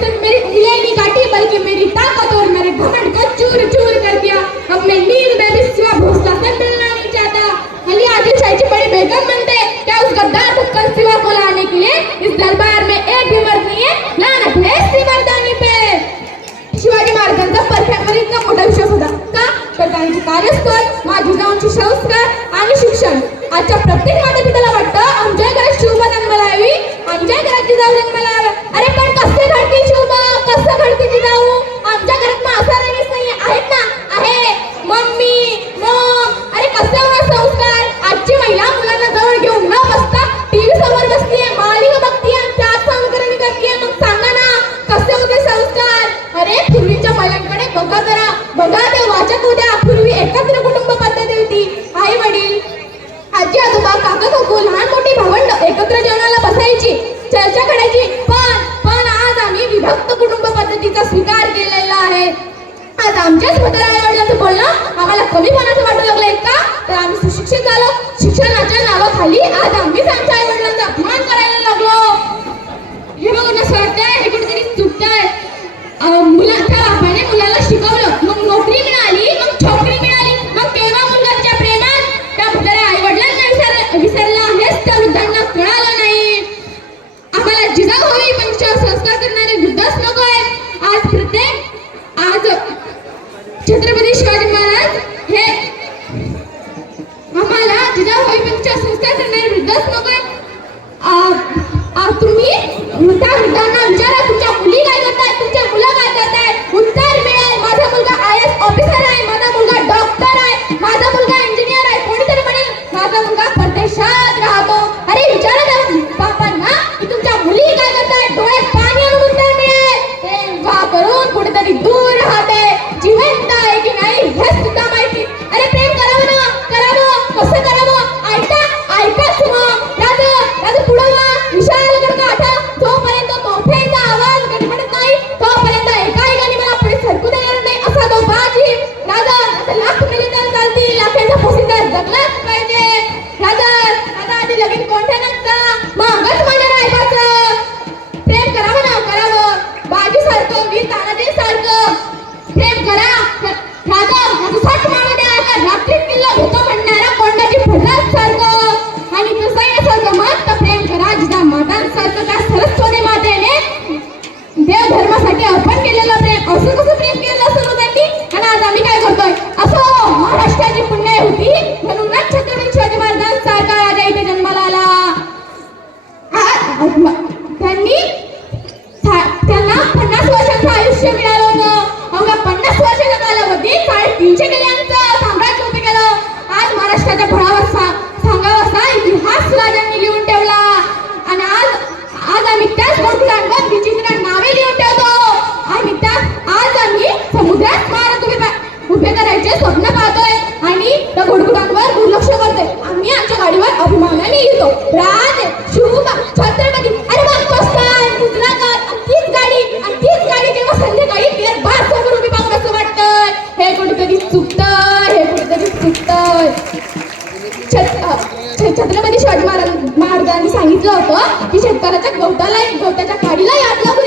तो मेरी उंगलियां नहीं काटी बल्कि मेरी ताकत और मेरे घमंड को चूर चूर कर दिया। अब मैं नींद में सिवा भोसला से मिलना नहीं चाहता। अली आदिल शाह जी बड़ी बेगम बनते। क्या उस गद्दार टक्कर सिवा को लाने के लिए इस दरबार में एक भी मर्द नहीं है? लानत है इसी मर्दानी पे। शिवाजी महाराजांचा परख्यावर इतका मोठा विश्वास होता का? तर त्यांचे कार्यस्थळ माझी गावची संस्कार आणि शिक्षण। आजच्या प्रत्येक माता पित्याला वाटतं आमच्या घरात शिवबा जन्माला यावी आमच्या घरात जिजाऊ जन्माला आता आमच्याच म्हाताऱ्या वडिलांचं बोलणं आम्हाला कमीपणाचं वाटू लागलंय का? तर आम्ही सुशिक्षित झालो. शिक्षणाच्या नावाखाली. आज आम्हीच आमच्या आई वडिलांचा अपमान करायला लागलो. हे बघून असं वाटतंय हे कुठेतरी चुकत आहे बापाने मुलाला शिकवलं. मग नोकरी मिळाली मग छोकरी मिळाली. मग केव्हा मुलगाच्या प्रेमात? त्या म्हाताऱ्या आई वडिलांना विसर विसर छत्रपती शाहू महाराजांनी सांगितलं होतं की शेतकऱ्याच्या गवताला गवताच्या खाडीला याद लागू